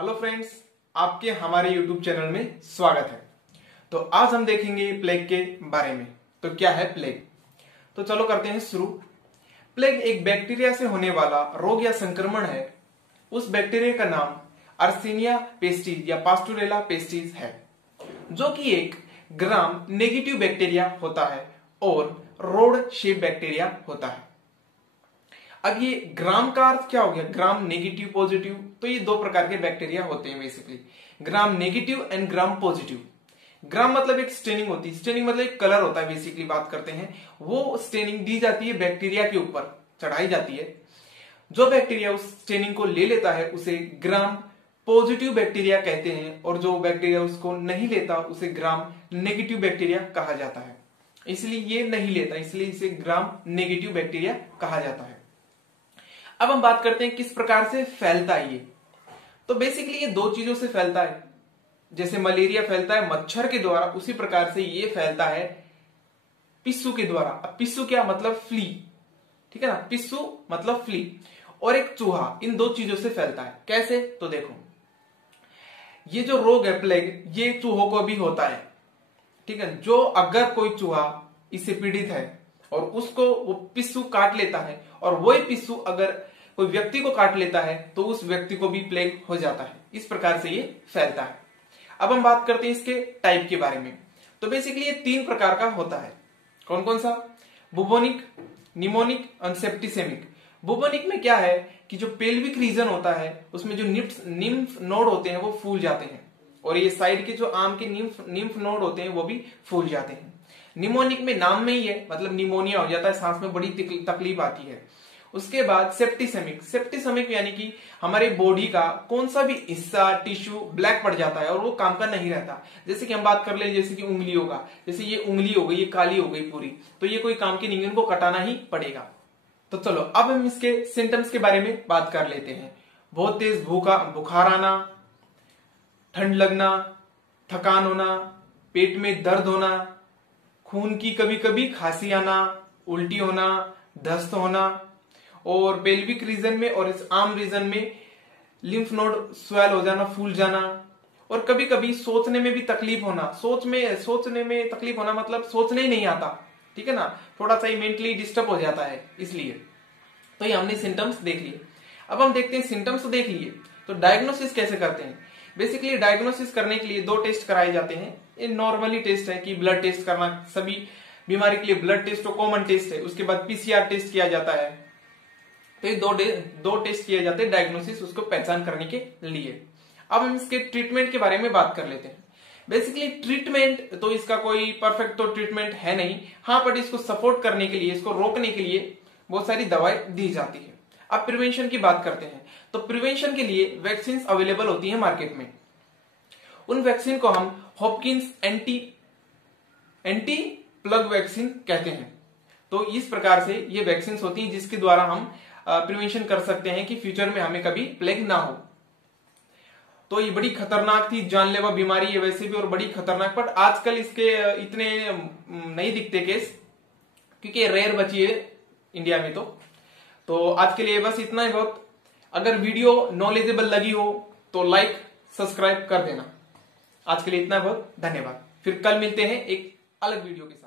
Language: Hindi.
हेलो फ्रेंड्स, आपके हमारे यूट्यूब चैनल में स्वागत है। तो आज हम देखेंगे प्लेग के बारे में। तो क्या है प्लेग? तो चलो करते हैं शुरू। प्लेग एक बैक्टीरिया से होने वाला रोग या संक्रमण है। उस बैक्टीरिया का नाम अर्सेनिया पेस्टिस या पास्टुरेला पेस्टिस है, जो कि एक ग्राम नेगेटिव बैक्टीरिया होता है और रोड शेप बैक्टीरिया होता है। अब ये ग्राम का अर्थ क्या हो गया? Gram negative positive. तो ये दो प्रकार के बैक्टीरिया होते हैं basically, gram negative and gram positive. Gram मतलब एक स्टेनिंग होती है, स्टेनिंग मतलब एक कलर होता है बेसिकली बात करते हैं। वो स्टेनिंग दी जाती है बैक्टीरिया के ऊपर, चढ़ाई जाती है। जो बैक्टीरिया उस स्टेनिंग को ले लेता है उसे ग्राम पॉजिटिव बैक्टीरिया कहते हैं, और जो बैक्टीरिया उसको नहीं लेता उसे ग्राम नेगेटिव बैक्टीरिया कहा जाता है। इसलिए ये नहीं लेता, इसलिए इसे ग्राम नेगेटिव बैक्टीरिया कहा जाता है। अब हम बात करते हैं किस प्रकार से फैलता है ये। तो बेसिकली ये दो चीजों से फैलता है। जैसे मलेरिया फैलता है मच्छर के द्वारा, उसी प्रकार से ये फैलता है पिस्सू के द्वारा। अब पिस्सू क्या मतलब? फ्ली, ठीक है ना। पिस्सू मतलब फ्ली और एक चूहा, इन दो चीजों से फैलता है। कैसे? तो देखो, ये जो रोग है प्लेग, ये चूहों को भी होता है, ठीक है। जो अगर कोई चूहा इससे पीड़ित है और उसको वो पिस्सू काट लेता है, और वही पिस्सू अगर कोई व्यक्ति को काट लेता है तो उस व्यक्ति को भी प्लेग हो जाता है। इस प्रकार से ये फैलता है। अब हम बात करते हैं इसके टाइप के बारे में। तो बेसिकली ये तीन प्रकार का होता है। कौन कौन सा? बुबोनिक, निमोनिक और सेप्टिसेमिक। बुबोनिक में क्या है कि जो पेल्विक रीजन होता है उसमें जो निम्फ नोड होते हैं वो फूल जाते हैं, और ये साइड के जो आम के निम्फ नोड होते हैं वो भी फूल जाते हैं। निमोनिक में नाम में ही है, मतलब निमोनिया हो जाता है, सांस में बड़ी तकलीफ आती है। उसके बाद सेप्टिसेमिक, सेप्टिसेमिक यानी कि हमारे बॉडी का कौन सा भी हिस्सा टिश्यू ब्लैक पड़ जाता है और वो काम का नहीं रहता। जैसे कि हम बात कर ले, जैसे कि उंगलियों का, जैसे ये उंगली हो गई, ये काली हो गई पूरी, तो ये कोई काम की नहीं, इनको कटाना ही पड़ेगा। तो चलो अब हम इसके सिम्टम्स के बारे में बात कर लेते हैं। बहुत तेज बुखार आना, ठंड लगना, थकान होना, पेट में दर्द होना, खून की कभी कभी खांसी आना, उल्टी होना, दस्त होना, और पेल्विक रीजन में और इस आर्म रीजन में लिम्फ नोड स्वेल हो जाना, फूल जाना, और कभी कभी सोचने में भी तकलीफ होना। सोचने में तकलीफ होना मतलब सोचने ही नहीं आता, ठीक है ना। थोड़ा सा ही मेंटली डिस्टर्ब हो जाता है, इसलिए। तो ये हमने सिम्टम्स देख लिए। अब हम देखते हैं, सिम्टम्स देख लिए तो डायग्नोसिस कैसे करते हैं। बेसिकली डायग्नोसिस करने के लिए दो टेस्ट कराए जाते हैं। ये नॉर्मली टेस्ट है कि ब्लड टेस्ट करना, सभी बीमारी के लिए ब्लड टेस्ट तो कॉमन टेस्ट है। उसके बाद पीसीआर टेस्ट किया जाता है। तो ये दो टेस्ट किए जाते हैं डायग्नोसिस, उसको पहचान करने के लिए। अब हम इसके ट्रीटमेंट के बारे में बात कर लेते हैं। बेसिकली ट्रीटमेंट तो इसका कोई परफेक्ट तो ट्रीटमेंट है नहीं, हाँ, बट इसको सपोर्ट करने के लिए, इसको रोकने के लिए बहुत सारी दवाएं दी जाती है। अब प्रिवेंशन की बात करते हैं। तो प्रिवेंशन के लिए वैक्सीन अवेलेबल होती है मार्केट में। उन वैक्सीन को हम हॉपकिंस एंटी प्लग वैक्सीन कहते हैं। तो इस प्रकार से ये वैक्सीन होती हैं जिसके द्वारा हम प्रिवेंशन कर सकते हैं कि फ्यूचर में हमें कभी प्लेग ना हो। तो ये बड़ी खतरनाक थी, जानलेवा बीमारी है वैसे भी, और बड़ी खतरनाक, बट आजकल इसके इतने नहीं दिखते केस, क्योंकि रेयर बची है इंडिया में। तो आज के लिए बस इतना ही बहुत। अगर वीडियो नॉलेजेबल लगी हो तो लाइक सब्सक्राइब कर देना। आज के लिए इतना बहुत, धन्यवाद। फिर कल मिलते हैं एक अलग वीडियो के साथ।